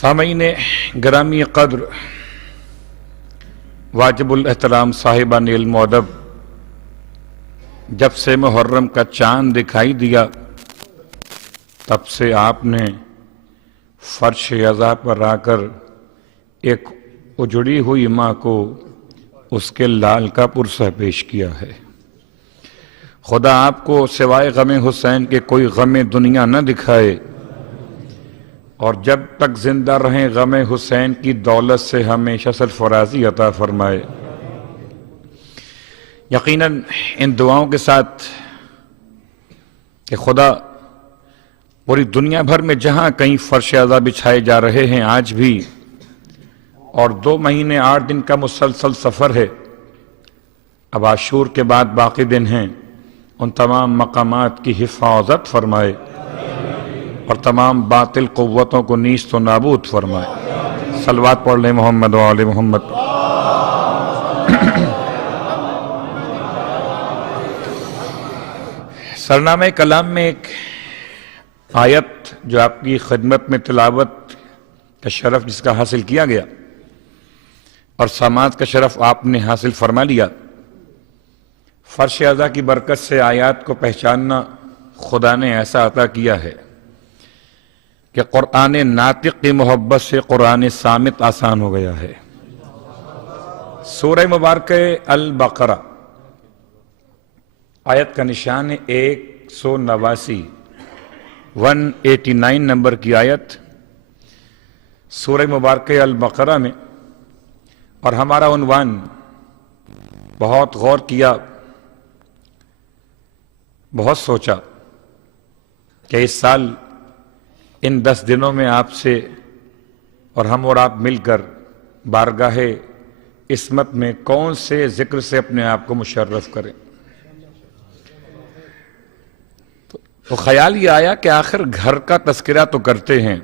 سامعین گرامی قدر، واجب الاحترام صاحبان علم و ادب، جب سے محرم کا چاند دکھائی دیا تب سے آپ نے فرش عزا پر آ کر ایک اجڑی ہوئی ماں کو اس کے لال کا پرسہ پیش کیا ہے۔ خدا آپ کو سوائے غم حسین کے کوئی غم دنیا نہ دکھائے، اور جب تک زندہ رہیں غم حسین کی دولت سے ہمیشہ سرفرازی عطا فرمائے۔ یقیناً ان دعاؤں کے ساتھ کہ خدا پوری دنیا بھر میں جہاں کہیں فرش عزا بچھائے جا رہے ہیں آج بھی، اور 2 مہینے 8 دن کا مسلسل سفر ہے، اب عاشور کے بعد باقی دن ہیں، ان تمام مقامات کی حفاظت فرمائے اور تمام باطل قوتوں کو نیست و نابود فرمائے۔ صلوات پڑھ لیں محمد و آل محمد۔ سرنامہ کلام میں ایک آیت جو آپ کی خدمت میں تلاوت کا شرف جس کا حاصل کیا گیا اور سماعت کا شرف آپ نے حاصل فرما لیا، فرش عزا کی برکت سے آیات کو پہچاننا خدا نے ایسا عطا کیا ہے کہ قرآن ناطق کی محبت سے قرآن صامت آسان ہو گیا ہے۔ سورہ مبارکہ البقرہ آیت کا نشان ہے 189، 189 نمبر کی آیت سورہ مبارکہ البقرہ میں، اور ہمارا عنوان بہت غور کیا، بہت سوچا کہ اس سال ان 10 دنوں میں آپ سے اور ہم اور آپ مل کر بارگاہ عصمت میں کون سے ذکر سے اپنے آپ کو مشرف کریں۔ تو خیال یہ آیا کہ آخر گھر کا تذکرہ تو کرتے ہیں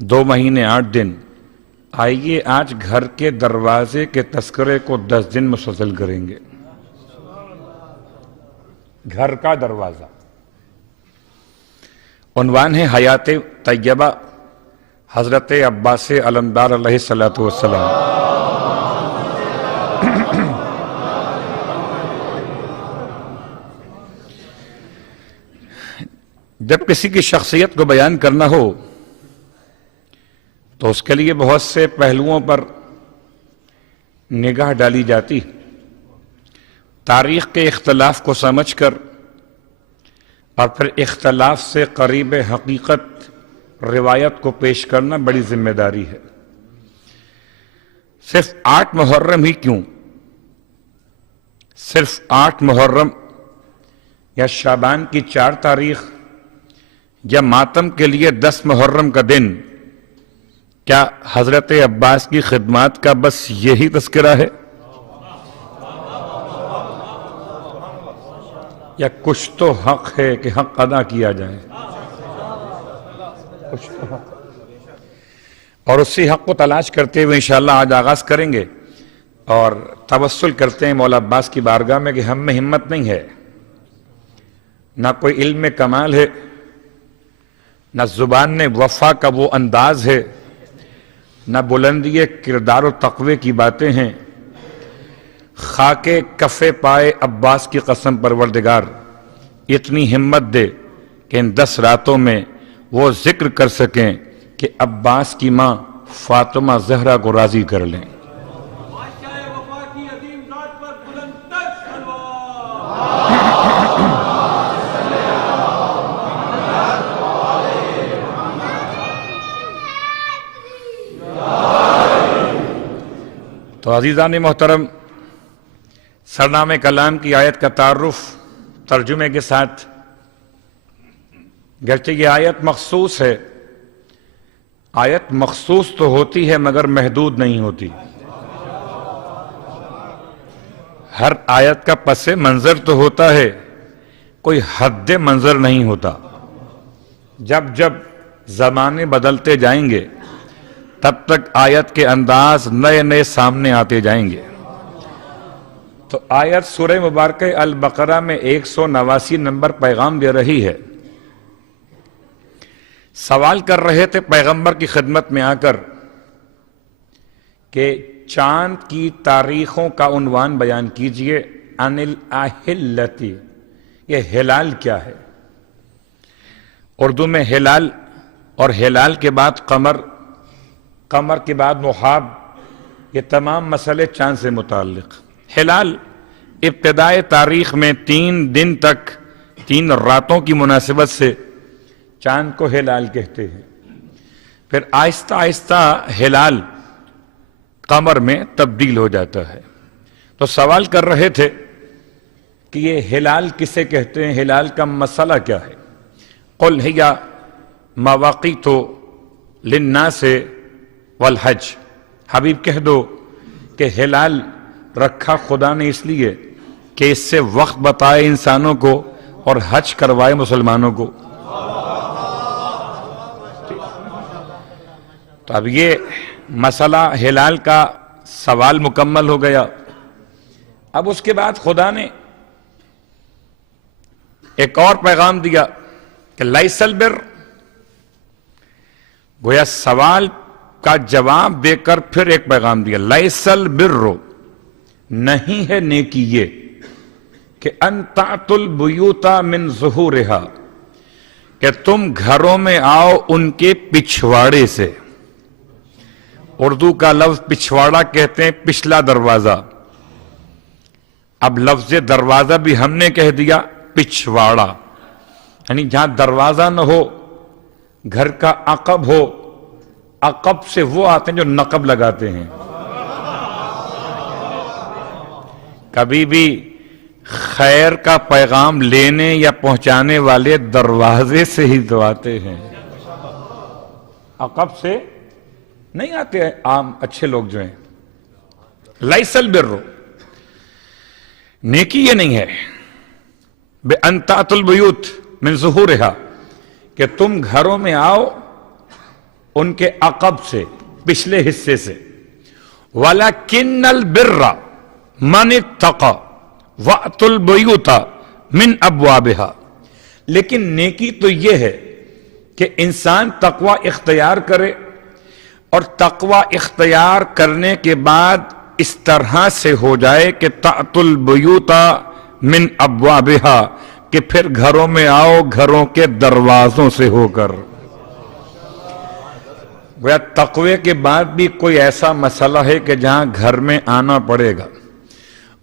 2 مہینے 8 دن، آئیے آج گھر کے دروازے کے تذکرے کو 10 دن مسلسل کریں گے۔ گھر کا دروازہ، عنوان ہے حیات طیبہ حضرت عباس علمدار علیہ السلام۔ جب کسی کی شخصیت کو بیان کرنا ہو تو اس کے لیے بہت سے پہلوؤں پر نگاہ ڈالی جاتی، تاریخ کے اختلاف کو سمجھ کر اور پھر اختلاف سے قریب حقیقت روایت کو پیش کرنا بڑی ذمہ داری ہے۔ صرف 8 محرم ہی کیوں، صرف 8 محرم یا شعبان کی 4 تاریخ یا ماتم کے لیے 10 محرم کا دن، کیا حضرت عباس کی خدمات کا بس یہی تذکرہ ہے، یا کچھ تو حق ہے کہ حق ادا کیا جائے؟ کچھ تو حق، اور اسی حق کو تلاش کرتے ہوئے انشاءاللہ آج آغاز کریں گے، اور توسل کرتے ہیں مولا عباس کی بارگاہ میں کہ ہم میں ہمت نہیں ہے، نہ کوئی علم میں کمال ہے، نہ زبان نے وفا کا وہ انداز ہے، نہ بلندی کردار و تقوی کی باتیں ہیں۔ خاک کف پائے عباس کی قسم پروردگار، اتنی ہمت دے کہ ان 10 راتوں میں وہ ذکر کر سکیں کہ عباس کی ماں فاطمہ زہرا کو راضی کر لیں۔ تو عزیزان محترم، سرنامہ کلام کی آیت کا تعارف ترجمے کے ساتھ، گرچہ یہ آیت مخصوص ہے، آیت مخصوص تو ہوتی ہے مگر محدود نہیں ہوتی۔ ہر آیت کا پس منظر تو ہوتا ہے، کوئی حد منظر نہیں ہوتا۔ جب جب زمانے بدلتے جائیں گے تب تک آیت کے انداز نئے نئے سامنے آتے جائیں گے۔ تو آیت سورہ مبارکہ البقرہ میں 189 نمبر پیغام دے رہی ہے، سوال کر رہے تھے پیغمبر کی خدمت میں آ کر کہ چاند کی تاریخوں کا عنوان بیان کیجئے، عن الاہلتی، یہ ہلال کیا ہے؟ اردو میں ہلال، اور ہلال کے بعد قمر، قمر کے بعد محاب، یہ تمام مسئلے چاند سے متعلق۔ ہلال ابتدائے تاریخ میں 3 دن تک 3 راتوں کی مناسبت سے چاند کو ہلال کہتے ہیں، پھر آہستہ آہستہ ہلال قمر میں تبدیل ہو جاتا ہے۔ تو سوال کر رہے تھے کہ یہ ہلال کسے کہتے ہیں، ہلال کا مسئلہ کیا ہے؟ قل ہی مواقیت للناس والحج، حبیب کہہ دو کہ ہلال رکھا خدا نے اس لیے کہ اس سے وقت بتائے انسانوں کو اور حج کروائے مسلمانوں کو۔ تو اب یہ مسئلہ ہلال کا سوال مکمل ہو گیا۔ اب اس کے بعد خدا نے ایک اور پیغام دیا کہ لیس البر، گویا سوال کا جواب دے کر پھر ایک پیغام دیا، لیس البر، نہیں ہے نیکی یہ کہ ان تأتوا البیوت من ظہورہا، کہ تم گھروں میں آؤ ان کے پچھواڑے سے۔ اردو کا لفظ پچھواڑا کہتے ہیں پچھلا دروازہ، اب لفظ دروازہ بھی ہم نے کہہ دیا پچھواڑا، یعنی جہاں دروازہ نہ ہو، گھر کا عقب ہو، عقب سے وہ آتے ہیں جو نقب لگاتے ہیں۔ کبھی بھی خیر کا پیغام لینے یا پہنچانے والے دروازے سے ہی تو آتے ہیں، عقب سے نہیں آتے ہیں عام اچھے لوگ جو ہیں۔ لیس البر، نیکی یہ نہیں ہے بِأَن تَأْتُوا الْبُيُوتَ مِن ظُهُورِهَا، کہ تم گھروں میں آؤ ان کے عقب سے، پچھلے حصے سے۔ وَلَكِنَّ الْبِرَّ مَنِ اتَّقَى وَأْتُوا الْبُيُوتَ مِنْ أَبْوَابِهَا، لیکن نیکی تو یہ ہے کہ انسان تقوی اختیار کرے، اور تقوی اختیار کرنے کے بعد اس طرح سے ہو جائے کہ تأتوا البیوت من ابوابها، کہ پھر گھروں میں آؤ گھروں کے دروازوں سے ہو کر۔ گویا تقوی کے بعد بھی کوئی ایسا مسئلہ ہے کہ جہاں گھر میں آنا پڑے گا،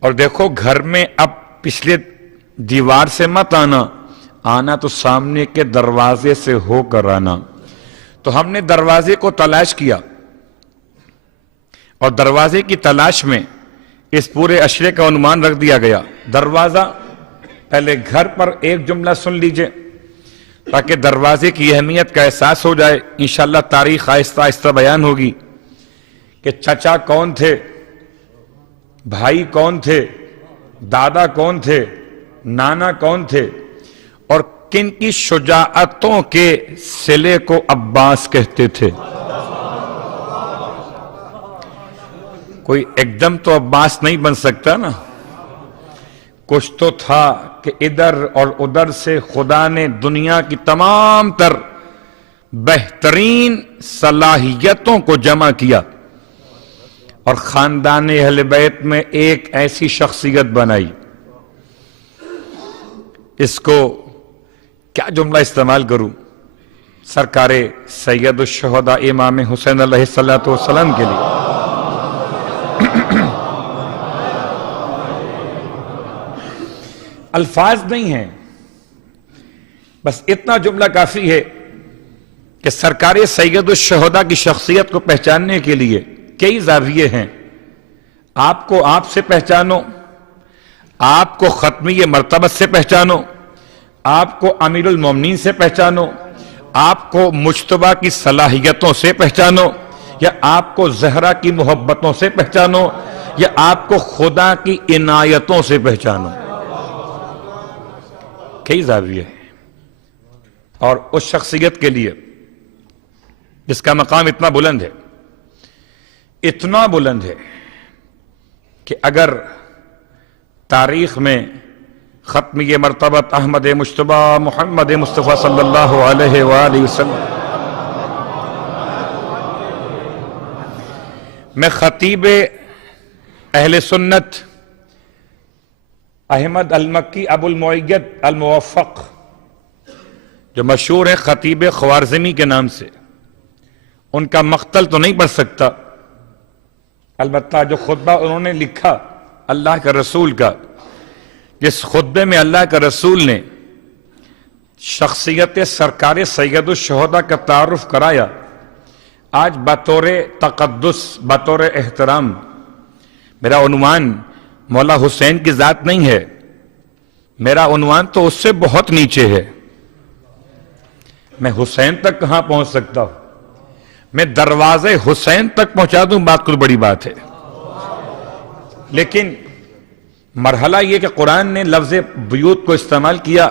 اور دیکھو گھر میں اب پچھلے دیوار سے مت آنا تو سامنے کے دروازے سے ہو کر آنا۔ تو ہم نے دروازے کو تلاش کیا، اور دروازے کی تلاش میں اس پورے اشرے کا عنوان رکھ دیا گیا دروازہ۔ پہلے گھر پر ایک جملہ سن لیجئے تاکہ دروازے کی اہمیت کا احساس ہو جائے۔ انشاءاللہ تاریخ آہستہ آہستہ بیان ہوگی کہ چچا کون تھے، بھائی کون تھے، دادا کون تھے، نانا کون تھے، اور کن کی شجاعتوں کے صلے کو عباس کہتے تھے۔ کوئی ایک دم تو عباس نہیں بن سکتا نا، کچھ تو تھا کہ ادھر اور ادھر سے خدا نے دنیا کی تمام تر بہترین صلاحیتوں کو جمع کیا، اور خاندان اہل بیت میں ایک ایسی شخصیت بنائی۔ اس کو کیا جملہ استعمال کروں، سرکار سید الشہداء امام حسین علیہ السلام کے لیے۔ الفاظ نہیں ہیں، بس اتنا جملہ کافی ہے کہ سرکار سید الشہداء کی شخصیت کو پہچاننے کے لیے کئی زاویے ہیں۔ آپ کو آپ سے پہچانو، آپ کو ختمی مرتبت سے پہچانو، آپ کو امیر المومنین سے پہچانو، آپ کو مجتبیٰ کی صلاحیتوں سے پہچانو، یا آپ کو زہرا کی محبتوں سے پہچانو، یا آپ کو خدا کی عنایتوں سے پہچانو۔ کئی زاویے ہیں، اور اس شخصیت کے لیے جس کا مقام اتنا بلند ہے، اتنا بلند ہے کہ اگر تاریخ میں ختم یہ مرتبت احمد مجتبیٰ محمد مصطفیٰ صلی اللہ علیہ وآلہ وسلم میں خطیب اہل سنت احمد المکی ابو المعید الموفق، جو مشہور ہے خطیب خوارزمی کے نام سے، ان کا مقتل تو نہیں پڑھ سکتا، البتہ جو خطبہ انہوں نے لکھا اللہ کے رسول کا، جس خطبے میں اللہ کے رسول نے شخصیت سرکار سید الشہداء کا تعارف کرایا، آج بطور تقدس، بطور احترام، میرا عنوان مولا حسین کی ذات نہیں ہے، میرا عنوان تو اس سے بہت نیچے ہے۔ میں حسین تک کہاں پہنچ سکتا ہوں؟ میں دروازے حسین تک پہنچا دوں، بات کچھ بڑی بات ہے۔ لیکن مرحلہ یہ کہ قرآن نے لفظ بیوت کو استعمال کیا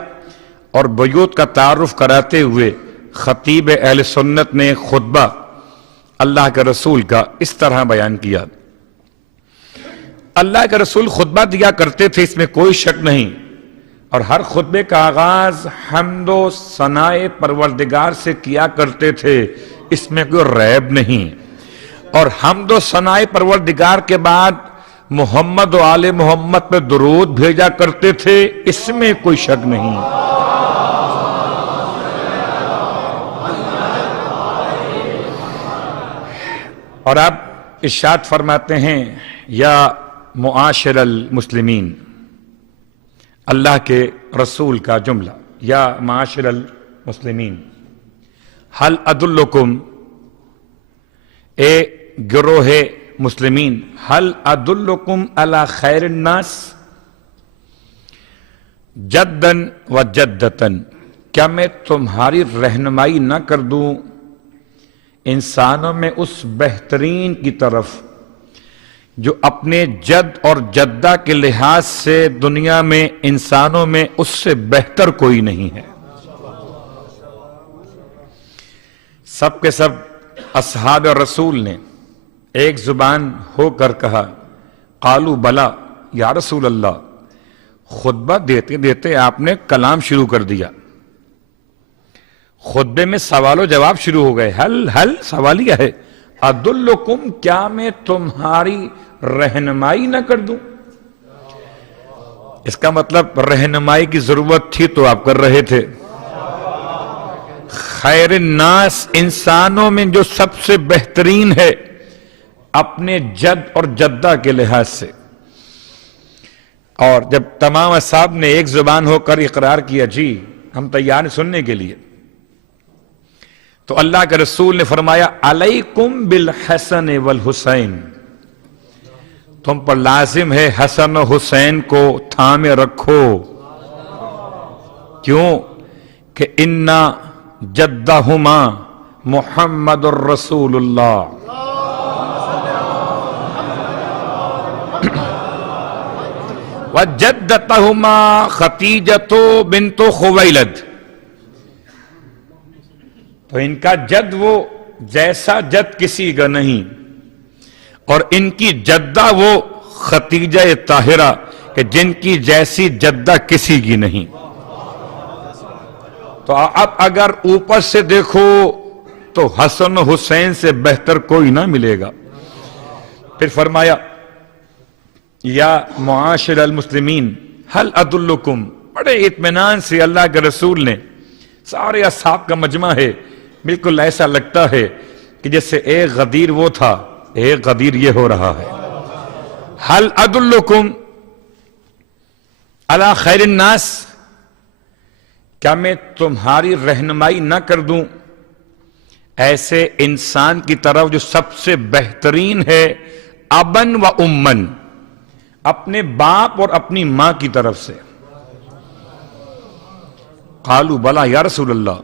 اور بیوت کا تعارف کراتے ہوئے خطیب اہل سنت نے خطبہ اللہ کے رسول کا اس طرح بیان کیا۔ اللہ کے رسول خطبہ دیا کرتے تھے، اس میں کوئی شک نہیں، اور ہر خطبے کا آغاز حمد و ثناء پروردگار سے کیا کرتے تھے، اس میں کوئی ریب نہیں، اور حمد و ثناء پروردگار کے بعد محمد و آل محمد پہ درود بھیجا کرتے تھے، اس میں کوئی شک نہیں۔ اور آپ ارشاد فرماتے ہیں یا معاشر المسلمین، اللہ کے رسول کا جملہ، یا معاشر المسلمین، حل ادلکم، اے گروہ مسلمین، حل ادلکم علی خیر الناس جدن و جدتن، کیا میں تمہاری رہنمائی نہ کر دوں انسانوں میں اس بہترین کی طرف جو اپنے جد اور جدہ کے لحاظ سے دنیا میں انسانوں میں اس سے بہتر کوئی نہیں ہے۔ سب کے سب اصحاب رسول نے ایک زبان ہو کر کہا، قالوا بلا یا رسول اللہ۔ خطبہ دیتے دیتے آپ نے کلام شروع کر دیا، خطبے میں سوال و جواب شروع ہو گئے، حل سوالیہ ہے، ادلکم، کیا میں تمہاری رہنمائی نہ کر دوں؟ اس کا مطلب رہنمائی کی ضرورت تھی تو آپ کر رہے تھے۔ خیر الناس، انسانوں میں جو سب سے بہترین ہے اپنے جد اور جدہ کے لحاظ سے، اور جب تمام اصحاب نے ایک زبان ہو کر اقرار کیا جی ہم تیار ہیں سننے کے لیے، تو اللہ کے رسول نے فرمایا علیکم بالحسن والحسین، تم پر لازم ہے حسن و حسین کو تھامے رکھو، کیوں کہ انا جدہما محمد الرسول اللہ، وجدتہما خدیجۃ بنت خویلد، تو ان کا جد وہ جیسا جد کسی کا نہیں، اور ان کی جدہ وہ خدیجہ طاہرہ کہ جن کی جیسی جدہ کسی کی نہیں۔ تو اب اگر اوپر سے دیکھو تو حسن و حسین سے بہتر کوئی نہ ملے گا۔ پھر فرمایا یا معاشر المسلمین حل ادلکم، بڑے اطمینان سے اللہ کے رسول نے، سارے اصحاب کا مجمع ہے، بالکل ایسا لگتا ہے کہ جیسے ایک غدیر وہ تھا ایک غدیر یہ ہو رہا ہے، حل ادلکم علی خیر الناس، کیا میں تمہاری رہنمائی نہ کر دوں ایسے انسان کی طرف جو سب سے بہترین ہے ابن و امن، اپنے باپ اور اپنی ماں کی طرف سے۔ قالوا بلا یا رسول اللہ،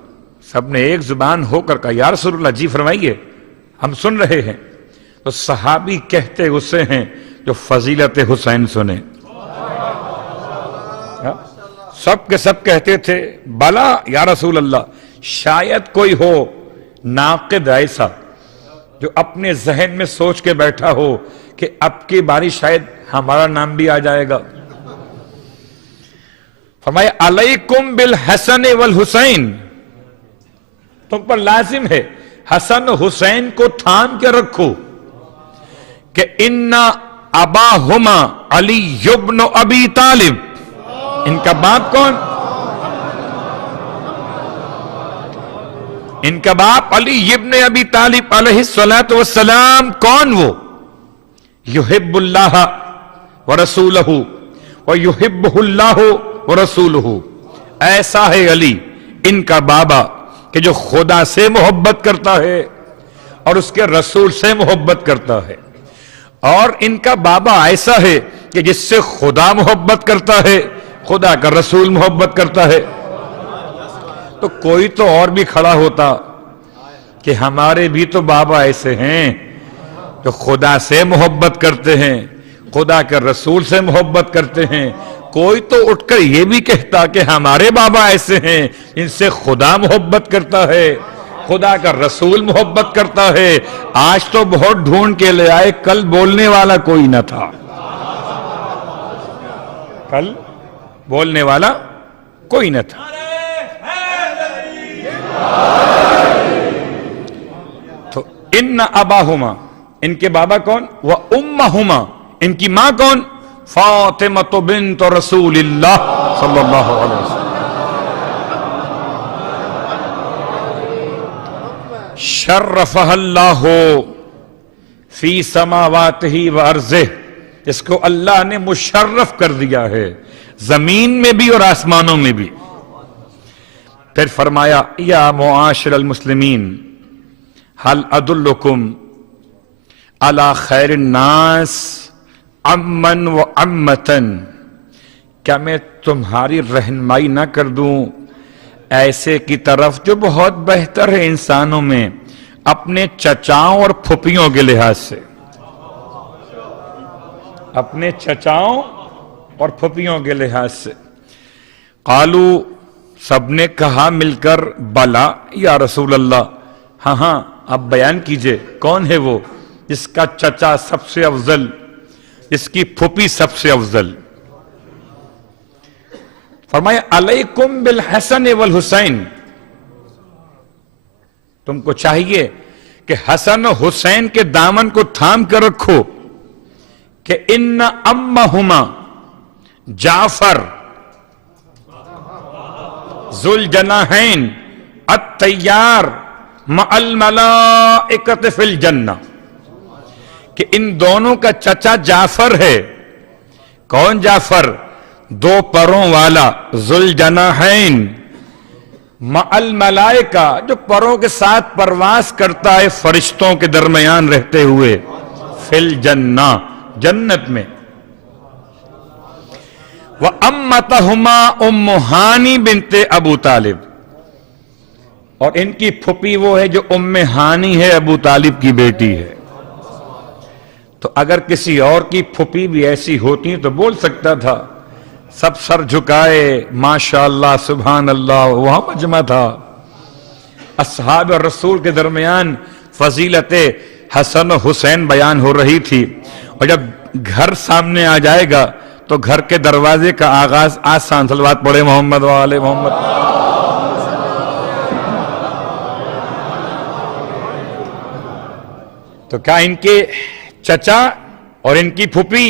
سب نے ایک زبان ہو کر کہا یا رسول اللہ، جی فرمائیے ہم سن رہے ہیں۔ تو صحابی کہتے اسے ہیں جو فضیلت حسین سنے، سب کے سب کہتے تھے بلا یا رسول اللہ۔ شاید کوئی ہو ناقد ایسا جو اپنے ذہن میں سوچ کے بیٹھا ہو کہ اب کی باری شاید ہمارا نام بھی آ جائے گا۔ فرمایا علیکم بالحسن والحسین، تم پر لازم ہے حسن و حسین کو تھام کے رکھو، کہ ان اباہما علی ابن ابی طالب، ان کا باپ کون؟ ان کا باپ علی ابن ابی طالب علیہ الصلوۃ والسلام، کون وہ؟ یحب اللہ ورسولہ ویحبہ اللہ ورسولہ، ایسا ہے علی ان کا بابا کہ جو خدا سے محبت کرتا ہے اور اس کے رسول سے محبت کرتا ہے، اور ان کا بابا ایسا ہے کہ جس سے خدا محبت کرتا ہے، خدا کا رسول محبت کرتا ہے۔ تو کوئی تو اور بھی کھڑا ہوتا کہ ہمارے بھی تو بابا ایسے ہیں جو خدا سے محبت کرتے ہیں، خدا کے رسول سے محبت کرتے ہیں۔ کوئی تو اٹھ کر یہ بھی کہتا کہ ہمارے بابا ایسے ہیں ان سے خدا محبت کرتا ہے، خدا کا رسول محبت کرتا ہے۔ آج تو بہت ڈھونڈ کے لے آئے، کل بولنے والا کوئی نہ تھا، کل بولنے والا کوئی نہ تھا۔ تو ان اباہما، ان کے بابا کون؟ و امہما، ان کی ماں کون؟ فاطمہ بنت رسول اللہ صلی اللہ علیہ وسلم۔ شرفہ اللہ فی سماواتہ و ارضہ، اس کو اللہ نے مشرف کر دیا ہے زمین میں بھی اور آسمانوں میں بھی۔ پھر فرمایا یا معاشر المسلمین هل ادلکم علی خیر الناس امن و امتن، کیا میں تمہاری رہنمائی نہ کر دوں ایسے کی طرف جو بہت بہتر ہے انسانوں میں اپنے چچاؤں اور پھپھیوں کے لحاظ سے، اپنے چچاؤں اور پھپھیوں کے لحاظ سے۔ قالو، سب نے کہا مل کر بلا یا رسول اللہ، ہاں ہاں آپ بیان کیجئے کون ہے وہ جس کا چچا سب سے افضل، جس کی پھپھی سب سے افضل؟ فرمایا علیکم بالحسن والحسین، تم کو چاہیے کہ حسن و حسین کے دامن کو تھام کر رکھو، کہ ان امہما جعفر ذو الجناحین الطیار مع الملائکۃ فی الجنہ، کہ ان دونوں کا چچا جعفر ہے۔ کون جعفر؟ دو پروں والا، ذو الجناحین، مع الملائکہ، جو پروں کے ساتھ پرواز کرتا ہے فرشتوں کے درمیان رہتے ہوئے، فی الجنہ، جنت میں۔ وَأَمَّتَهُمَا أُمُّ ہانی بنت ابو طالب، اور ان کی پھپھی وہ ہے جو ام ہانی ہے، ابو طالب کی بیٹی ہے۔ تو اگر کسی اور کی پھپھی بھی ایسی ہوتی تو بول سکتا تھا، سب سر جھکائے ماشاءاللہ سبحان اللہ، وہاں مجمع تھا، اصحاب رسول کے درمیان فضیلت حسن و حسین بیان ہو رہی تھی، اور جب گھر سامنے آ جائے گا تو گھر کے دروازے کا آغاز آسان صلوات پڑھے محمد وآل محمد۔ تو کیا ان کے چچا اور ان کی پھپھی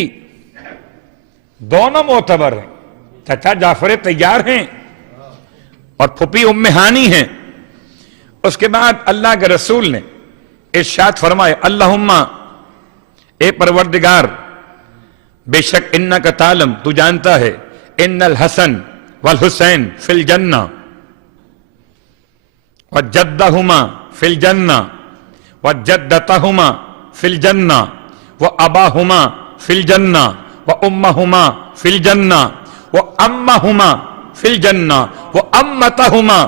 دونوں معتبر ہیں؟ چچا جعفر طیار ہیں اور پھپھی ام ہانی ہیں۔ اس کے بعد اللہ کے رسول نے ارشاد فرمائے، اللہم، اے پروردگار، بے شک انکا تعلم، تو جانتا ہے، ان الحسن والحسین فی الجنہ وجدہما فی الجنہ وجدتہما فی الجنہ واباہما فی الجنہ وامہما فی الجنہ وامہما فی الجنہ وامتہما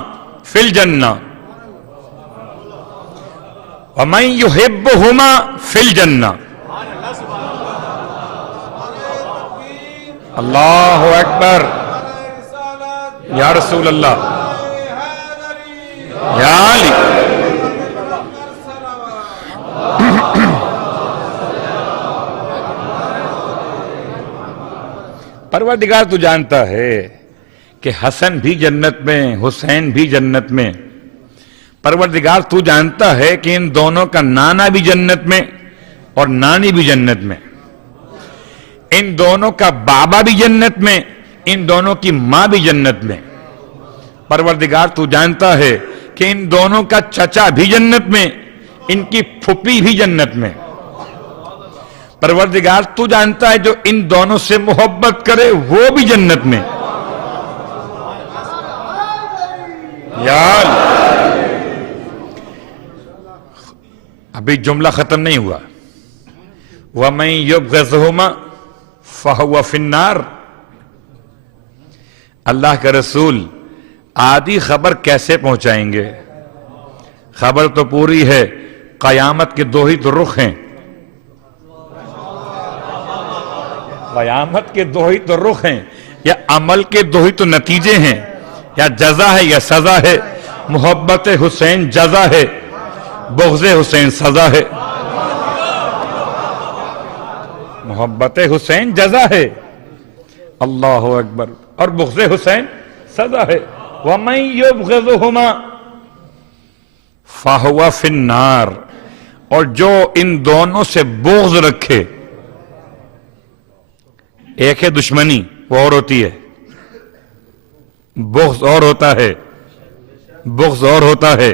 فی الجنہ ومن یحبہما فی الجنہ۔ اللہ اکبر، یا رسول اللہ، یا علی۔ پروردگار تو جانتا ہے کہ حسن بھی جنت میں، حسین بھی جنت میں۔ پروردگار تو جانتا ہے کہ ان دونوں کا نانا بھی جنت میں، اور نانی بھی جنت میں، ان دونوں کا بابا بھی جنت میں، ان دونوں کی ماں بھی جنت میں۔ پروردگار تو جانتا ہے کہ ان دونوں کا چچا بھی جنت میں، ان کی پھپھی بھی جنت میں۔ پروردگار تو جانتا ہے جو ان دونوں سے محبت کرے وہ بھی جنت میں۔ یار ابھی جملہ ختم نہیں ہوا۔ وَمَن يُبْغِضْهُمَا فَهُوَ فِي النَّارِ۔ اللہ کا رسول آدھی خبر کیسے پہنچائیں گے؟ خبر تو پوری ہے، قیامت کے دو ہی تو رخ ہیں، قیامت کے دو ہی تو رخ ہیں، یا عمل کے دو ہی تو نتیجے ہیں، یا جزا ہے یا سزا ہے۔ محبت حسین جزا ہے، بغض حسین سزا ہے۔ محبت حسین جزا ہے، اللہ اکبر، اور بغض حسین سزا ہے۔ وَمَن يُبْغِضْهُمَا فَهُوَ فِي النَّارِ۔ اور جو ان دونوں سے بغض رکھے، ایک ہے دشمنی، وہ اور ہوتی ہے، بغض اور ہوتا ہے، بغض اور ہوتا ہے۔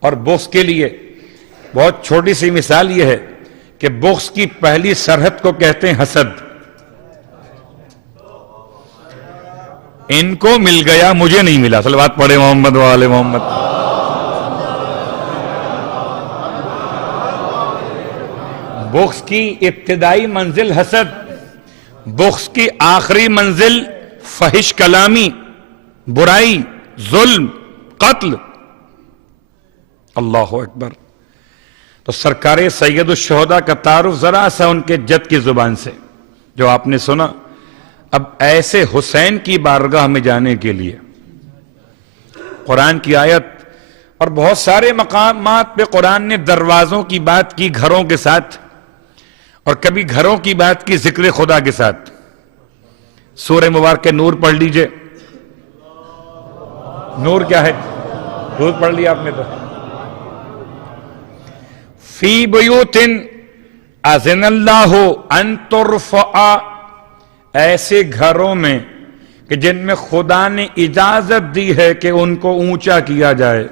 اور بغض کے لیے بہت چھوٹی سی مثال یہ ہے کہ بغض کی پہلی سرحد کو کہتے ہیں حسد۔ ان کو مل گیا مجھے نہیں ملا، صلوات پڑھے محمد وآل محمد۔ بغض کی ابتدائی منزل حسد، بغض کی آخری منزل فحش کلامی، برائی، ظلم، قتل۔ اللہ اکبر۔ تو سرکار سید الشہداء کا تعارف ذرا سا ان کے جد کی زبان سے جو آپ نے سنا۔ اب ایسے حسین کی بارگاہ میں جانے کے لیے قرآن کی آیت اور بہت سارے مقامات پہ قرآن نے دروازوں کی بات کی گھروں کے ساتھ، اور کبھی گھروں کی بات کی ذکر خدا کے ساتھ۔ سورہ مبارک نور پڑھ لیجئے۔ نور کیا ہے؟ نور پڑھ لیا آپ نے تو۔ فی بیوت اذن اللہ ان ترفع، ایسے گھروں میں کہ جن میں خدا نے اجازت دی ہے کہ ان کو اونچا کیا جائے،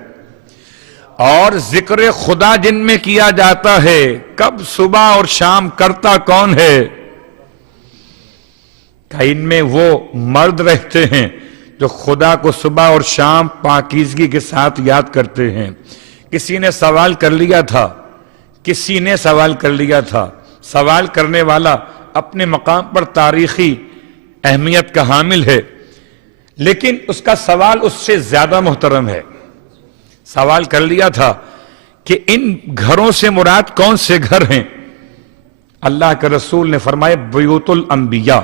اور ذکر خدا جن میں کیا جاتا ہے۔ کب؟ صبح اور شام۔ کرتا کون ہے؟ کہ ان میں وہ مرد رہتے ہیں جو خدا کو صبح اور شام پاکیزگی کے ساتھ یاد کرتے ہیں۔ کسی نے سوال کر لیا تھا، کسی نے سوال کر لیا تھا، سوال کرنے والا اپنے مقام پر تاریخی اہمیت کا حامل ہے، لیکن اس کا سوال اس سے زیادہ محترم ہے۔ سوال کر لیا تھا کہ ان گھروں سے مراد کون سے گھر ہیں؟ اللہ کے رسول نے فرمایا بیوت الانبیاء،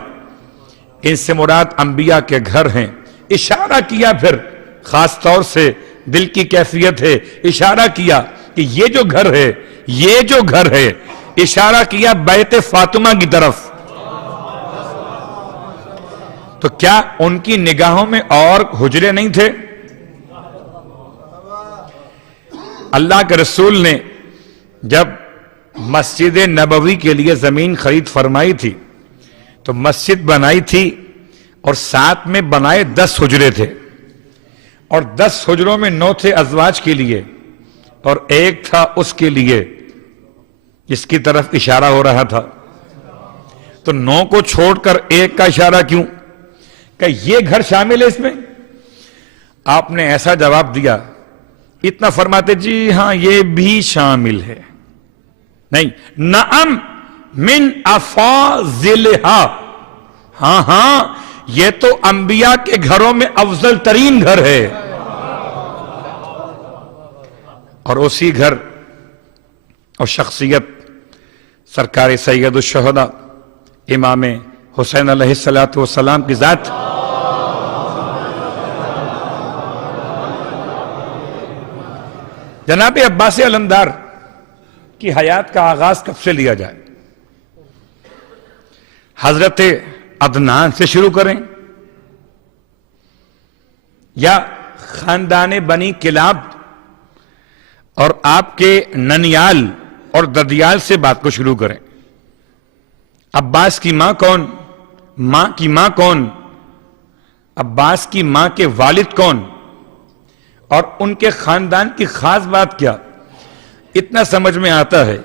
ان سے مراد انبیاء کے گھر ہیں۔ اشارہ کیا پھر خاص طور سے دل کی کیفیت ہے، اشارہ کیا کہ یہ جو گھر ہے، یہ جو گھر ہے، اشارہ کیا بیت فاطمہ کی طرف۔ تو کیا ان کی نگاہوں میں اور حجرے نہیں تھے؟ اللہ کے رسول نے جب مسجد نبوی کے لیے زمین خرید فرمائی تھی تو مسجد بنائی تھی، اور ساتھ میں بنائے 10 حجرے تھے، اور 10 حجروں میں 9 تھے ازواج کے لیے، اور ایک تھا اس کے لیے جس کی طرف اشارہ ہو رہا تھا۔ تو 9 کو چھوڑ کر ایک کا اشارہ کیوں؟ کہ یہ گھر شامل ہے اس میں؟ آپ نے ایسا جواب دیا، اتنا فرماتے جی ہاں یہ بھی شامل ہے۔ نہیں، نعم من افاضلہا، ہاں ہاں یہ تو انبیاء کے گھروں میں افضل ترین گھر ہے۔ اور اسی گھر اور شخصیت سرکار سید الشہداء امام حسین علیہ السلام کی ذات۔ جناب عباس علمدار کی حیات کا آغاز کب سے لیا جائے؟ حضرت عدنان سے شروع کریں یا خاندان بنی کلاب اور آپ کے ننیال اور ددیال سے بات کو شروع کریں. عباس کی ماں کون؟ ماں کی ماں کون؟ عباس کی ماں کے والد کون؟ اور ان کے خاندان کی خاص بات کیا؟ اتنا سمجھ میں آتا ہے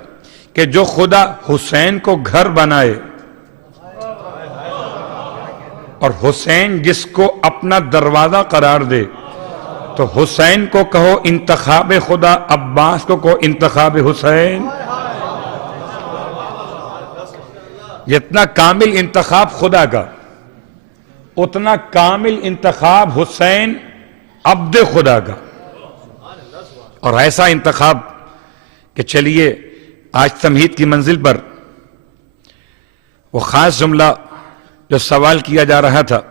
کہ جو خدا حسین کو گھر بنائے اور حسین جس کو اپنا دروازہ قرار دے، تو حسین کو کہو انتخاب خدا، عباس کو کہو انتخاب حسین. جتنا کامل انتخاب خدا کا، اتنا کامل انتخاب حسین عبد خدا کا. اور ایسا انتخاب کہ چلیے آج تمہید کی منزل پر وہ خاص جملہ جو سوال کیا جا رہا تھا،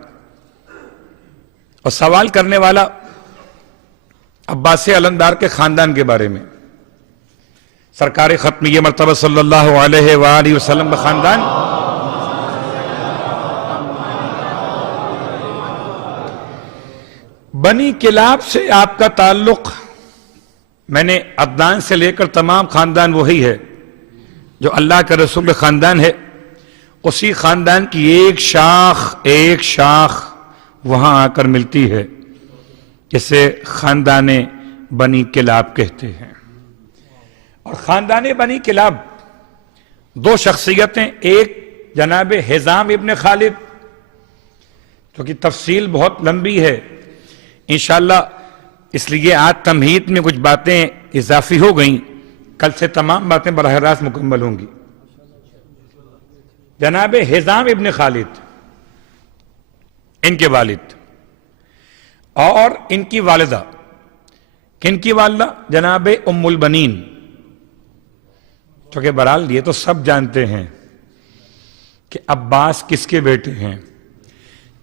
اور سوال کرنے والا عباس علمدار کے خاندان کے بارے میں، سرکار ختمیہ مرتبہ صلی اللہ علیہ وآلہ وسلم کا خاندان بنی کلاب سے آپ کا تعلق، میں نے عدنان سے لے کر تمام خاندان وہی ہے جو اللہ کے رسول کے خاندان ہے. اسی خاندان کی ایک شاخ وہاں آ کر ملتی ہے جسے خاندان بنی کلاب کہتے ہیں. اور خاندان بنی کلاب دو شخصیتیں، ایک جناب حزام ابن خالد، جو کہ تفصیل بہت لمبی ہے انشاءاللہ، اس لیے آج تمہید میں کچھ باتیں اضافی ہو گئیں، کل سے تمام باتیں براہ راست مکمل ہوں گی. جناب حزام ابن خالد، ان کے والد اور ان کی والدہ، کن کی والدہ؟ جناب ام البنین. چونکہ برحال یہ تو سب جانتے ہیں کہ عباس کس کے بیٹے ہیں.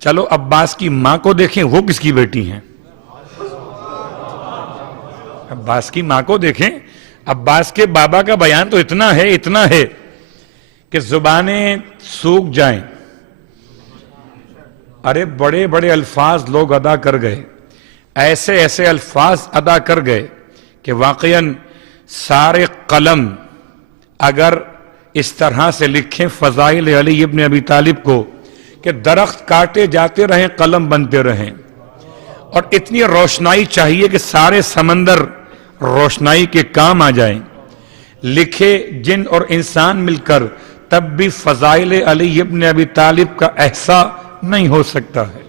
چلو عباس کی ماں کو دیکھیں، وہ کس کی بیٹی ہیں. عباس کی ماں کو دیکھیں، عباس کے بابا کا بیان تو اتنا ہے کہ زبانیں سوکھ جائیں. ارے بڑے بڑے الفاظ لوگ ادا کر گئے، ایسے الفاظ ادا کر گئے کہ واقعاً سارے قلم اگر اس طرح سے لکھیں فضائل علی ابن ابی طالب کو کہ درخت کاٹے جاتے رہیں قلم بنتے رہیں، اور اتنی روشنائی چاہیے کہ سارے سمندر روشنائی کے کام آ جائیں، لکھے جن اور انسان مل کر تب بھی فضائل علی ابن ابی طالب کا احسا نہیں ہو سکتا ہے.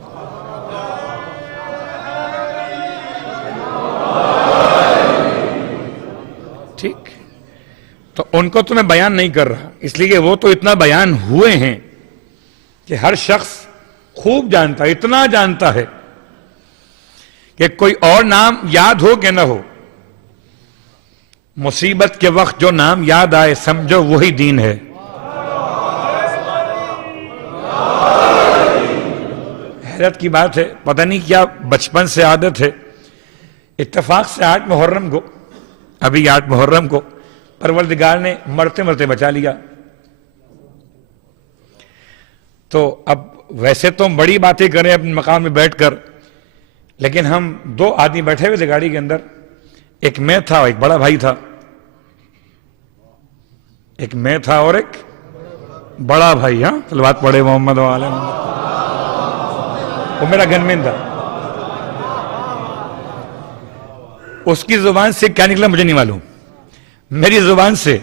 ٹھیک، تو ان کو تو میں بیان نہیں کر رہا، اس لیے کہ وہ تو اتنا بیان ہوئے ہیں کہ ہر شخص خوب جانتا ہے، اتنا جانتا ہے کہ کوئی اور نام یاد ہو کہ نہ ہو، مصیبت کے وقت جو نام یاد آئے سمجھو وہی دین ہے. حیرت کی بات ہے، پتہ نہیں کیا بچپن سے عادت ہے، اتفاق سے 8 محرم کو، ابھی 8 محرم کو پروردگار نے مرتے مرتے بچا لیا. تو اب ویسے تو ہم بڑی باتیں کریں اپنے مقام میں بیٹھ کر، لیکن ہم 2 آدمی بیٹھے ہوئے تھے گاڑی کے اندر، ایک میں تھا اور ایک بڑا بھائی تھا. ایک میں تھا اور ایک بڑا بھائی. ہاں صلوات پڑھے محمد و آل محمد. وہ میرا گن مین تھا. اس کی زبان سے کیا نکلا مجھے نہیں معلوم، میری زبان سے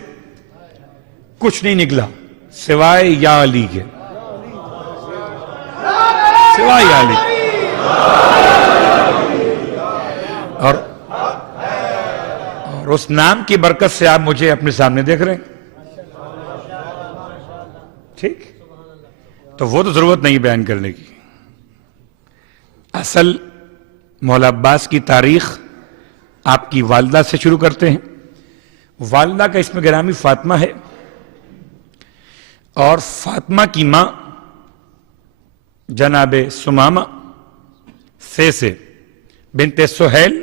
کچھ نہیں نکلا سوائے یا علی کے، سوائے یا علی. اور اس نام کی برکت سے آپ مجھے اپنے سامنے دیکھ رہے ہیں. ٹھیک، تو وہ تو ضرورت نہیں بیان کرنے کی. اصل مولا عباس کی تاریخ آپ کی والدہ سے شروع کرتے ہیں. والدہ کا اسم گرامی فاطمہ ہے، اور فاطمہ کی ماں جناب سمامہ سے بنت سہیل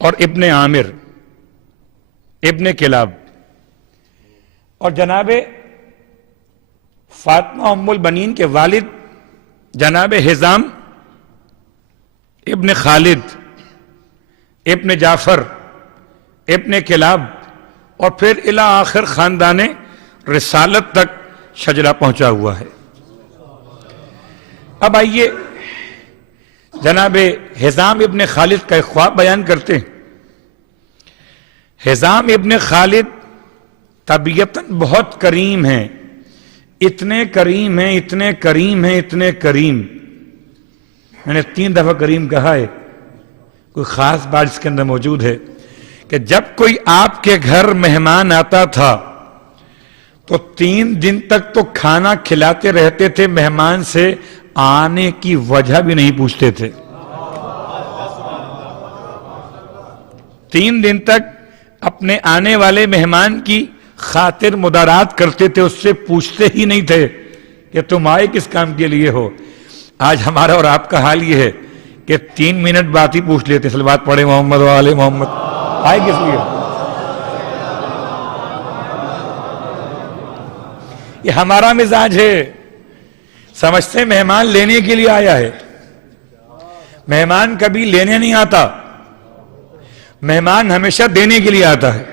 اور ابن عامر ابن کلاب، اور جناب فاطمہ ام البنین کے والد جناب حزام ابن خالد ابن جعفر ابن کلاب اور پھر الی آخر خاندان رسالت تک شجرہ پہنچا ہوا ہے۔ اب آئیے جناب حزام ابن خالد کا ایک خواب بیان کرتے ہیں۔ حزام ابن خالد طبیعتاً بہت کریم ہیں، اتنے کریم ہیں، اتنے کریم ہیں، اتنے کریم، میں نے 3 دفعہ کریم کہا ہے، کوئی خاص بات اس کے اندر موجود ہے کہ جب کوئی آپ کے گھر مہمان آتا تھا تو 3 دن تک تو کھانا کھلاتے رہتے تھے، مہمان سے آنے کی وجہ بھی نہیں پوچھتے تھے۔ 3 دن تک اپنے آنے والے مہمان کی خاطر مدارات کرتے تھے، اس سے پوچھتے ہی نہیں تھے کہ تم آئے کس کام کے لیے ہو۔ آج ہمارا اور آپ کا حال یہ ہے کہ 3 منٹ بات ہی پوچھ لیتے، صلوات پڑھے محمد و آل محمد، آئے کس لیے؟ یہ ہمارا مزاج ہے، سمجھتے مہمان لینے کے لیے آیا ہے۔ مہمان کبھی لینے نہیں آتا، مہمان ہمیشہ دینے کے لیے آتا ہے۔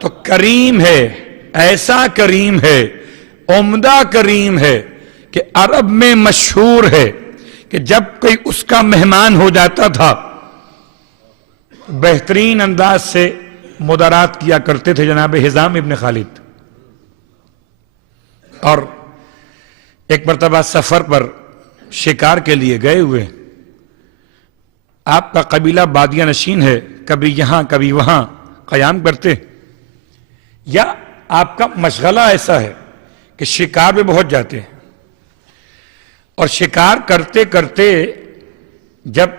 تو کریم ہے، ایسا کریم ہے، عمدہ کریم ہے کہ عرب میں مشہور ہے کہ جب کوئی اس کا مہمان ہو جاتا تھا بہترین انداز سے مدارات کیا کرتے تھے جناب حزام ابن خالد۔ اور ایک مرتبہ سفر پر شکار کے لیے گئے ہوئے، آپ کا قبیلہ بادیہ نشین ہے، کبھی یہاں کبھی وہاں قیام کرتے، یا آپ کا مشغلہ ایسا ہے کہ شکار میں بہت جاتے ہیں، اور شکار کرتے کرتے جب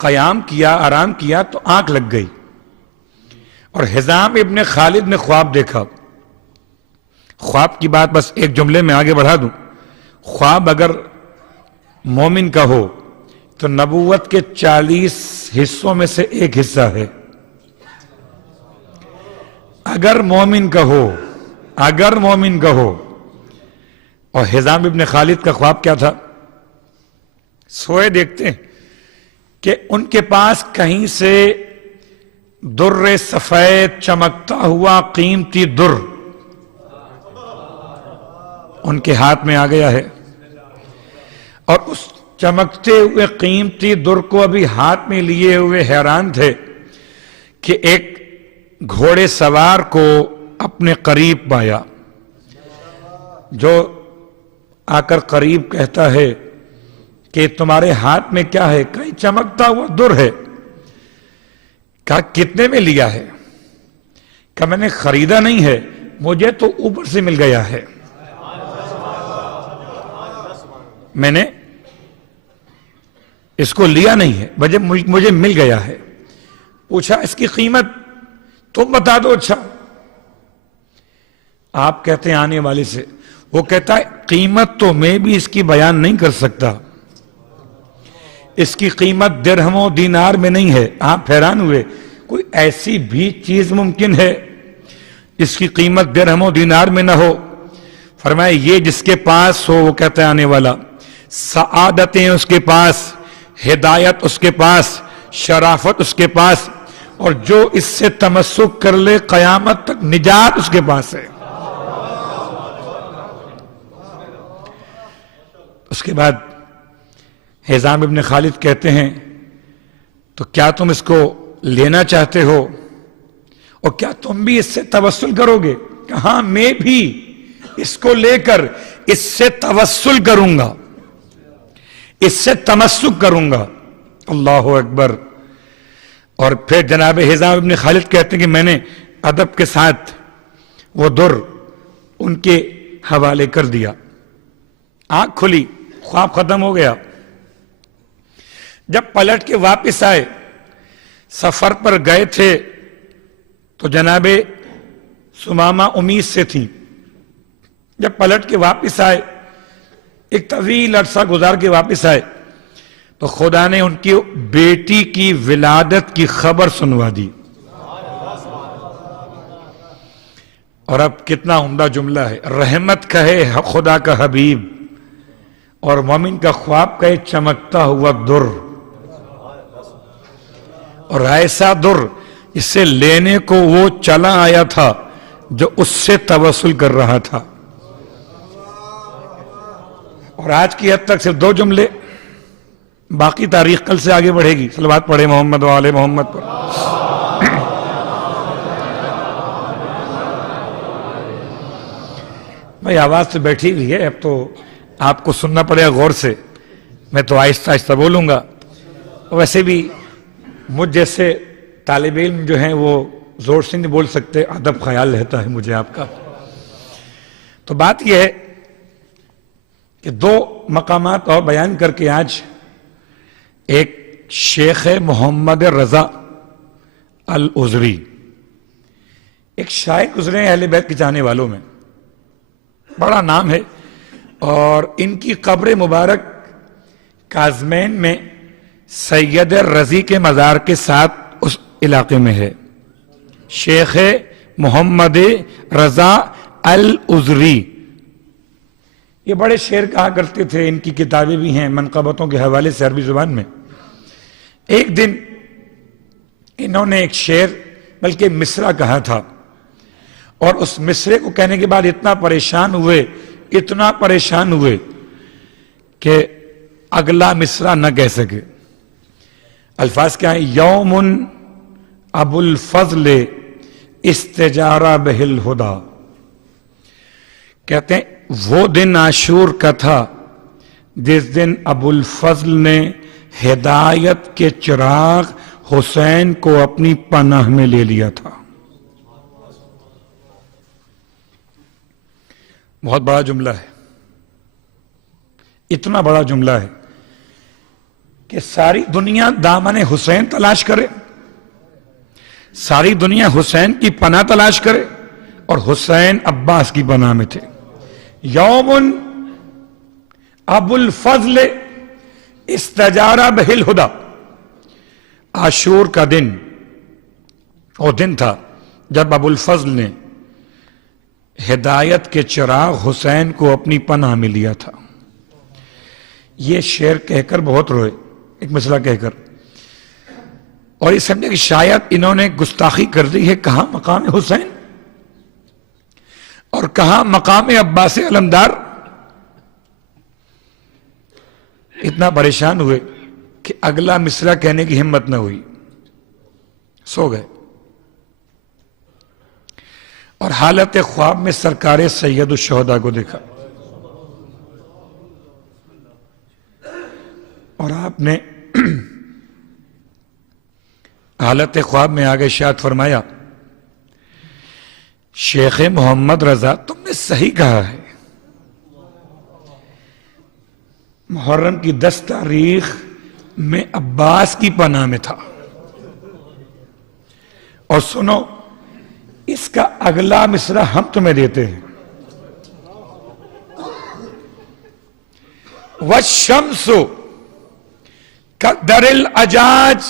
قیام کیا، آرام کیا تو آنکھ لگ گئی، اور حزام ابن خالد نے خواب دیکھا۔ خواب کی بات بس ایک جملے میں آگے بڑھا دوں، خواب اگر مومن کا ہو تو نبوت کے 40 حصوں میں سے ایک حصہ ہے۔ اگر مومن کا ہو، اگر مومن کا ہو۔ اور حزام ابن خالد کا خواب کیا تھا؟ سوئے دیکھتے ہیں کہ ان کے پاس کہیں سے در سفید چمکتا ہوا قیمتی در ان کے ہاتھ میں آ گیا ہے، اور اس چمکتے ہوئے قیمتی در کو ابھی ہاتھ میں لیے ہوئے حیران تھے کہ ایک گھوڑے سوار کو اپنے قریب پایا، جو آ کر قریب کہتا ہے کہ تمہارے ہاتھ میں کیا ہے؟ کہیں چمکتا ہوا در ہے۔ کہا کتنے میں لیا ہے؟ کہا میں نے خریدا نہیں ہے، مجھے تو اوپر سے مل گیا ہے، میں نے اس کو لیا نہیں ہے، مجھے مل گیا ہے۔ پوچھا اس کی قیمت تم بتا دو۔ اچھا، آپ کہتے ہیں آنے والے سے، وہ کہتا ہے قیمت تو میں بھی اس کی بیان نہیں کر سکتا، اس کی قیمت درہم و دینار میں نہیں ہے۔ آپ حیران ہوئے، کوئی ایسی بھی چیز ممکن ہے اس کی قیمت درہم و دینار میں نہ ہو؟ فرمایا یہ جس کے پاس ہو، وہ کہتا ہے آنے والا، سعادتیں اس کے پاس، ہدایت اس کے پاس، شرافت اس کے پاس، اور جو اس سے تمسک کر لے قیامت تک نجات اس کے پاس ہے۔ اس کے بعد حزام ابن خالد کہتے ہیں تو کیا تم اس کو لینا چاہتے ہو، اور کیا تم بھی اس سے توسل کرو گے؟ کہاں میں بھی اس کو لے کر اس سے توسل کروں گا، اس سے تمسک کروں گا۔ اللہ اکبر۔ اور پھر جناب حزام ابن خالد کہتے ہیں کہ میں نے ادب کے ساتھ وہ در ان کے حوالے کر دیا۔ آنکھ کھلی، خواب ختم ہو گیا۔ جب پلٹ کے واپس آئے، سفر پر گئے تھے تو جناب سمامہ امید سے تھی۔ جب پلٹ کے واپس آئے، ایک طویل عرصہ گزار کے واپس آئے تو خدا نے ان کی بیٹی کی ولادت کی خبر سنوا دی۔ اور اب کتنا عمدہ جملہ ہے، رحمت کہے خدا کا حبیب، اور مومن کا خواب کہے چمکتا ہوا در، اور ایسا در اس سے لینے کو وہ چلا آیا تھا جو اس سے توسل کر رہا تھا. اور آج کی حد تک صرف 2 جملے، باقی تاریخ کل سے آگے بڑھے گی. صلوات پڑھے محمد و آل محمد پر. بھائی آواز تو بیٹھی ہوئی ہے، اب تو آپ کو سننا پڑے گا غور سے. میں تو آہستہ آہستہ بولوں گا. ویسے بھی مجھ جیسے طالب علم جو ہیں وہ زور سے نہیں بول سکتے، ادب خیال رہتا ہے مجھے آپ کا. تو بات یہ ہے کہ 2 مقامات اور بیان کر کے آج ایک شیخ محمد رضا العذری، ایک شاعر گزرے ہیں اہل بیت کے چاہنے والوں میں، بڑا نام ہے، اور ان کی قبر مبارک کاظمین میں سید رضی کے مزار کے ساتھ اس علاقے میں ہے. شیخ محمد رضا العذری یہ بڑے شعر کہا کرتے تھے. ان کی کتابیں بھی ہیں منقبتوں کے حوالے سے عربی زبان میں. ایک دن انہوں نے ایک شعر بلکہ مصرع کہا تھا، اور اس مصرے کو کہنے کے بعد اتنا پریشان ہوئے کہ اگلا مصرع نہ کہہ سکے. الفاظ کیا ہیں؟ یوم ابو الفضل استجارہ بہ الہدا. کہتے ہیں وہ دن عاشور کا تھا جس دن ابو الفضل نے ہدایت کے چراغ حسین کو اپنی پناہ میں لے لیا تھا. بہت بڑا جملہ ہے، اتنا بڑا جملہ ہے کہ ساری دنیا دامن حسین تلاش کرے، ساری دنیا حسین کی پناہ تلاش کرے، اور حسین عباس کی پناہ میں تھے. یوم ابو الفضل استجارہ بہ الہدا. عاشور کا دن وہ دن تھا جب ابو الفضل نے ہدایت کے چراغ حسین کو اپنی پناہ میں لیا تھا. یہ شعر کہہ کر بہت روئے، ایک مسئلہ کہہ کر، اور یہ سمجھے کہ شاید انہوں نے گستاخی کر دی ہے. کہاں مقام حسین اور کہاں مقام عباس علمدار. اتنا پریشان ہوئے کہ اگلا مصرع کہنے کی ہمت نہ ہوئی، سو گئے. اور حالت خواب میں سرکار سید الشہداء کو دیکھا، اور آپ نے حالت خواب میں آگے ارشاد فرمایا، شیخ محمد رضا تم نے صحیح کہا ہے، محرم کی 10 تاریخ میں عباس کی پناہ میں تھا. اور سنو اس کا اگلا مصرع ہم تمہیں دیتے ہیں. وَالشَّمْسُ قَدَّرِ الْأَجَاجِ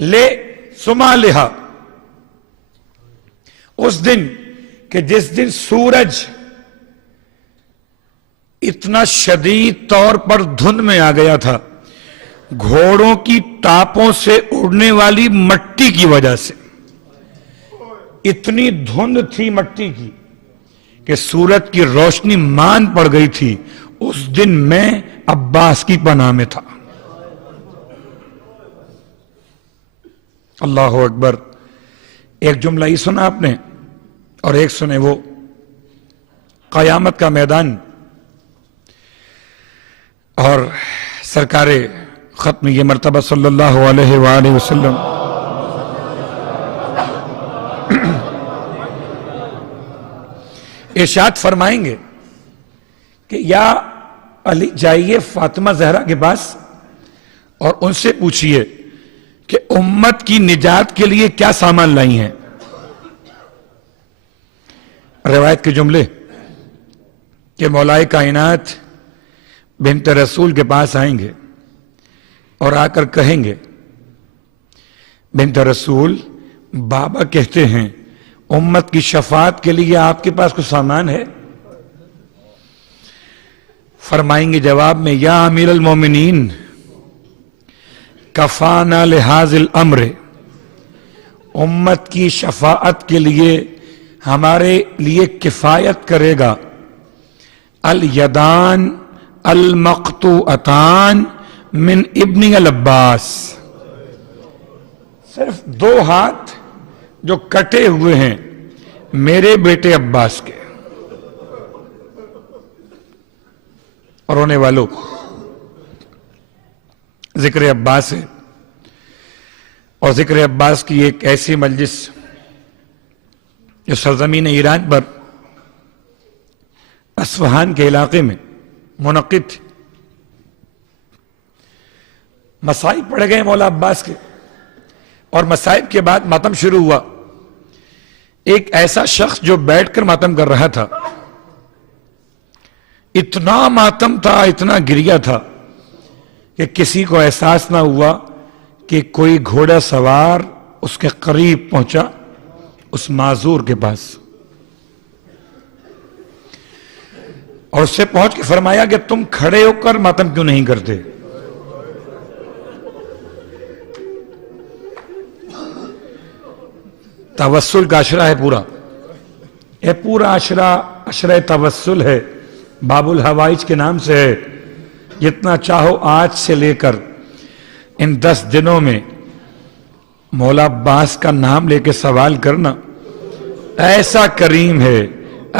لِسُمَالِهَا. اس دن کہ جس دن سورج اتنا شدید طور پر دھند میں آ گیا تھا گھوڑوں کی ٹاپوں سے اڑنے والی مٹی کی وجہ سے. اتنی دھند تھی مٹی کی کہ سورج کی روشنی مان پڑ گئی تھی. اس دن میں عباس کی پناہ میں تھا. اللہ اکبر. ایک جملہ ہی سنا آپ نے، اور ایک سنے وہ قیامت کا میدان اور سرکار ختم یہ مرتبہ صلی اللہ علیہ وآلہ وسلم ارشاد فرمائیں گے کہ یا علی جائیے فاطمہ زہرا کے پاس اور ان سے پوچھئے کہ امت کی نجات کے لیے کیا سامان لائی ہیں. روایت کے جملے کہ مولا کائنات بنت رسول کے پاس آئیں گے اور آ کر کہیں گے، بنت رسول بابا کہتے ہیں امت کی شفاعت کے لیے آپ کے پاس کچھ سامان ہے؟ فرمائیں گے جواب میں، یا امیر المومنین کفانا لحاظ الامر، امت کی شفاعت کے لیے ہمارے لیے کفایت کرے گا الیدان المقطوعتان من ابن العباس، صرف 2 ہاتھ جو کٹے ہوئے ہیں میرے بیٹے عباس کے۔ اور ہونے والوں، ذکر عباس ہے، اور ذکر عباس کی ایک ایسی مجلس جو سرزمین ایران پر اصفہان کے علاقے میں منعقد تھی۔ مصائب پڑھ گئے مولا عباس کے، اور مصائب کے بعد ماتم شروع ہوا۔ ایک ایسا شخص جو بیٹھ کر ماتم کر رہا تھا، اتنا ماتم تھا، اتنا گریا تھا کہ کسی کو احساس نہ ہوا کہ کوئی گھوڑا سوار اس کے قریب پہنچا، اس معذور کے پاس، اور اس سے پہنچ کے فرمایا کہ تم کھڑے ہو کر ماتم کیوں نہیں کرتے؟ توسل کا عشرہ ہے پورا، یہ پورا عشرہ توسل ہے، باب الحوائج کے نام سے ہے۔ جتنا چاہو آج سے لے کر ان 10 دنوں میں مولا عباس کا نام لے کے سوال کرنا۔ ایسا کریم ہے،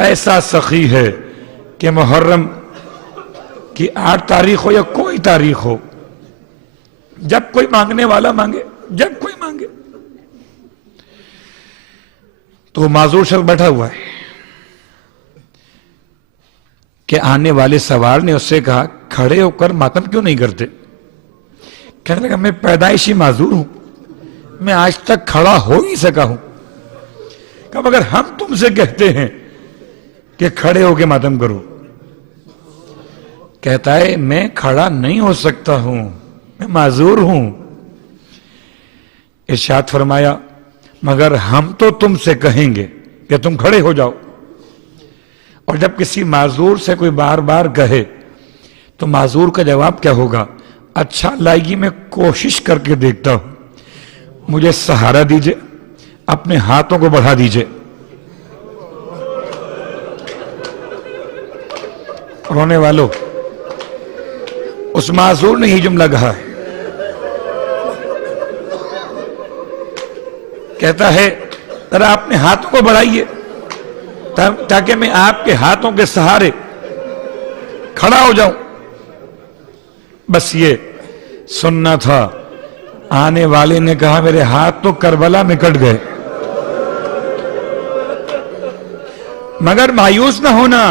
ایسا سخی ہے کہ محرم کی 8 تاریخ ہو یا کوئی تاریخ ہو، جب کوئی مانگنے والا مانگے، جب کوئی مانگے۔ تو وہ معذور شخص بیٹھا ہوا ہے کہ آنے والے سوار نے اس سے کہا کھڑے ہو کر ماتم کیوں نہیں کرتے؟ کہنے لگا میں پیدائشی معذور ہوں، میں آج تک کھڑا ہو ہی سکا ہوں۔ کہ اگر ہم تم سے کہتے ہیں کہ کھڑے ہو کے ماتم کرو، کہتا ہے میں کھڑا نہیں ہو سکتا ہوں، میں معذور ہوں۔ ارشاد فرمایا مگر ہم تو تم سے کہیں گے کہ تم کھڑے ہو جاؤ۔ اور جب کسی معذور سے کوئی بار بار کہے تو معذور کا جواب کیا ہوگا؟ اچھا لائیگی میں کوشش کر کے دیکھتا ہوں، مجھے سہارا دیجئے، اپنے ہاتھوں کو بڑھا دیجئے۔ رونے والوں، اس معذور نے ہی جملہ کہا ہے، کہتا ہے ذرا اپنے ہاتھوں کو بڑھائیے تاکہ میں آپ کے ہاتھوں کے سہارے کھڑا ہو جاؤں۔ بس یہ سننا تھا۔ آنے والے نے کہا میرے ہاتھ تو کربلا میں کٹ گئے، مگر مایوس نہ ہونا،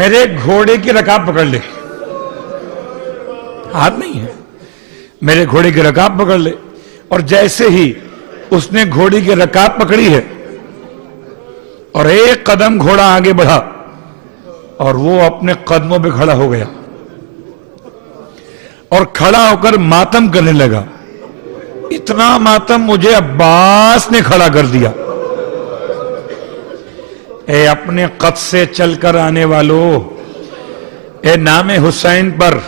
میرے گھوڑے کی رکاب پکڑ لے۔ ہاتھ نہیں ہے، میرے گھوڑے کی رکاب پکڑ لے۔ اور جیسے ہی اس نے گھوڑی کی رکاب پکڑی ہے اور ایک قدم گھوڑا آگے بڑھا اور وہ اپنے قدموں پہ کھڑا ہو گیا اور کھڑا ہو کر ماتم کرنے لگا۔ اتنا ماتم مجھے عباس نے کھڑا کر دیا۔ اے اپنے قد سے چل کر آنے والو، اے نام حسین پر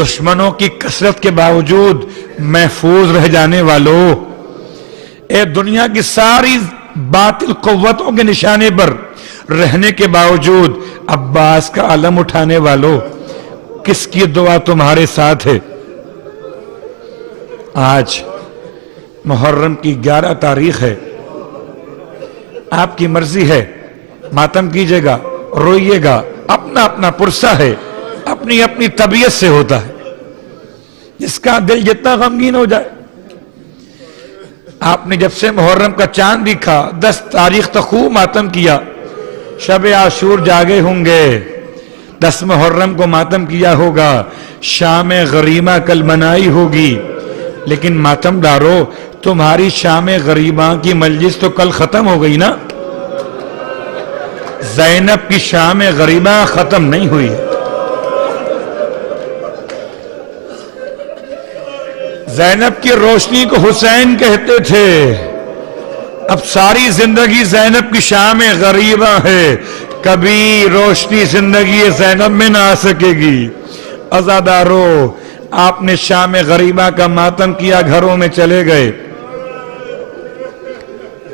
دشمنوں کی کثرت کے باوجود محفوظ رہ جانے والو، اے دنیا کی ساری باطل قوتوں کے نشانے پر رہنے کے باوجود عباس کا علم اٹھانے والو، کس کی دعا تمہارے ساتھ ہے؟ آج محرم کی 11 تاریخ ہے، آپ کی مرضی ہے ماتم کیجئے گا، روئیے گا، اپنا اپنا پرسہ ہے، اپنی اپنی طبیعت سے ہوتا ہے، جس کا دل جتنا غمگین ہو جائے۔ آپ نے جب سے محرم کا چاند دیکھا 10 تاریخ تک خوب ماتم کیا، شب عاشور جاگے ہوں گے، 10 محرم کو ماتم کیا ہوگا، شام غریمہ کل منائی ہوگی، لیکن ماتم دارو تمہاری شام غریمہ کی مجلس تو کل ختم ہو گئی نا، زینب کی شام غریبہ ختم نہیں ہوئی۔ زینب کی روشنی کو حسین کہتے تھے، اب ساری زندگی زینب کی شام غریبہ ہے، کبھی روشنی زندگی زینب میں نہ آ سکے گی۔ عزادارو آپ نے شام غریبہ کا ماتم کیا، گھروں میں چلے گئے،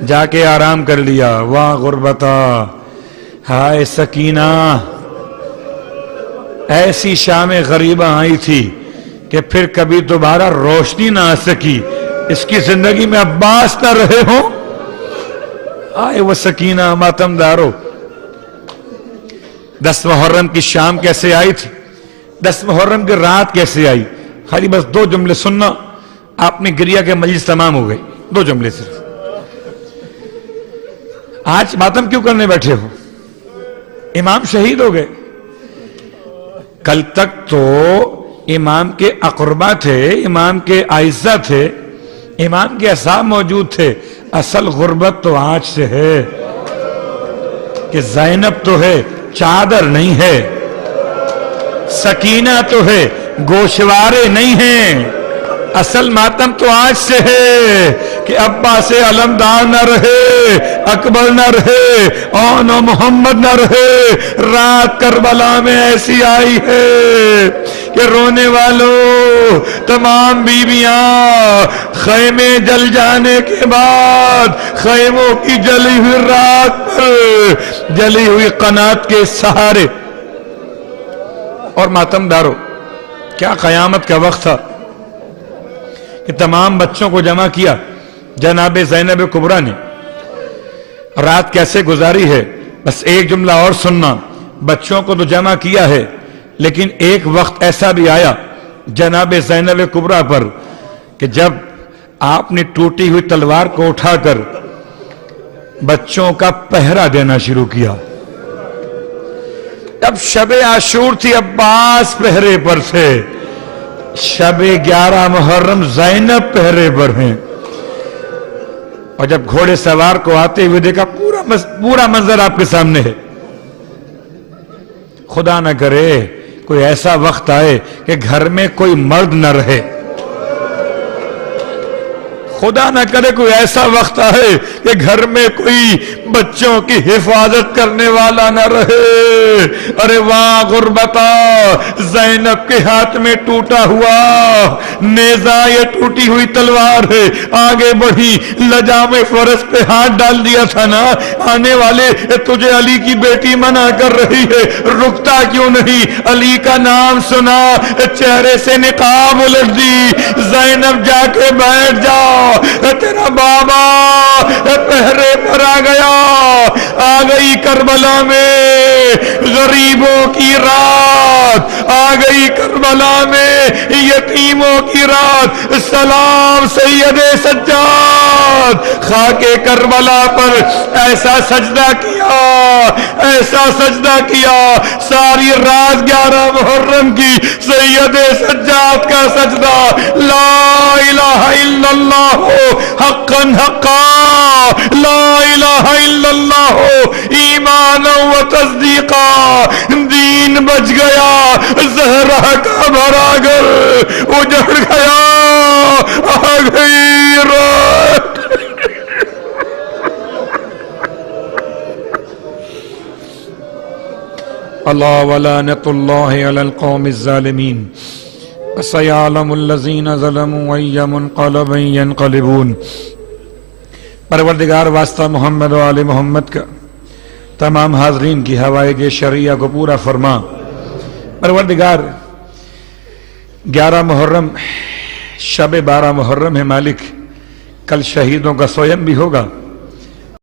جا کے آرام کر لیا. واہ غربتا، ہائے سکینہ، ایسی شام غریبہ آئی تھی کہ پھر کبھی دوبارہ روشنی نہ آ سکی. اس کی زندگی میں عباس نہ رہے ہوں. آئے وہ سکینہ، ماتم دارو. 10 محرم کی شام کیسے آئی تھی، 10 محرم کی رات کیسے آئی؟ خالی بس 2 جملے سننا، آپ نے گریہ کے مجلس تمام ہو گئی. 2 جملے صرف. آج ماتم کیوں کرنے بیٹھے ہو؟ امام شہید ہو گئے. کل تک تو امام کے اقربا تھے، امام کے اعزہ تھے، امام کے اصحاب موجود تھے. اصل غربت تو آج سے ہے کہ زینب تو ہے، چادر نہیں ہے. سکینہ تو ہے، گوشوارے نہیں ہیں. اصل ماتم تو آج سے ہے کہ عباس علمدار نہ رہے، اکبر نہ رہے، اون و محمد نہ رہے. رات کربلا میں ایسی آئی ہے کہ رونے والوں، تمام بیویاں خیمے جل جانے کے بعد خیموں کی جلی ہوئی رات پر جلی ہوئی قنات کے سہارے. اور ماتم دارو، کیا قیامت کا وقت تھا کہ تمام بچوں کو جمع کیا. جناب زینب کبریٰ نے رات کیسے گزاری ہے، بس ایک جملہ اور سننا. بچوں کو تو جمع کیا ہے، لیکن ایک وقت ایسا بھی آیا جناب زینب کبریٰ پر کہ جب آپ نے ٹوٹی ہوئی تلوار کو اٹھا کر بچوں کا پہرا دینا شروع کیا. اب شب عاشور تھی، عباس پہرے پر تھے. شب 11 محرم زینب پہرے پر ہیں. اور جب گھوڑے سوار کو آتے ہوئے دیکھا، پورا منظر آپ کے سامنے ہے. خدا نہ کرے کوئی ایسا وقت آئے کہ گھر میں کوئی مرد نہ رہے. خدا نہ کرے کوئی ایسا وقت آئے کہ گھر میں کوئی بچوں کی حفاظت کرنے والا نہ رہے. ارے واہ غربتا، زینب کے ہاتھ میں ٹوٹا ہوا نیزہ، یہ ٹوٹی ہوئی تلوار ہے. آگے بڑھی، لجام فرس پہ ہاتھ ڈال دیا تھا نا، آنے والے تجھے علی کی بیٹی منع کر رہی ہے، رکتا کیوں نہیں؟ علی کا نام سنا، چہرے سے نقاب الٹ دی. زینب جا کے بیٹھ جا، تیرا بابا پہرے پر آ گیا. آ گئی کربلا میں غریبوں کی رات، آ گئی کربلا میں یتیموں کی رات. سلام سید سجاد، خاک کربلا پر ایسا سجدہ کیا، ایسا سجدہ کیا. ساری رات 11 محرم کی سید سجاد کا سجدہ. لا الہ الا اللہ حقا حقا، لا الہ الا اللہ ایمانا و تصدیقا. دین بچ گیا، زہرا کا بھرا گھر اجڑ گیا. آ گئی رات. اللہ ولعنت اللہ علی القوم الظالمین. سیعلم الذین ظلموا ای منقلب ینقلبون. پروردگار واسطہ محمد و آل محمد کا تمام حاضرین کی حوائج شرعیہ کو پورا فرما. پروردگار 11 محرم شب 12 محرم ہے مالک، کل شہیدوں کا سویم بھی ہوگا.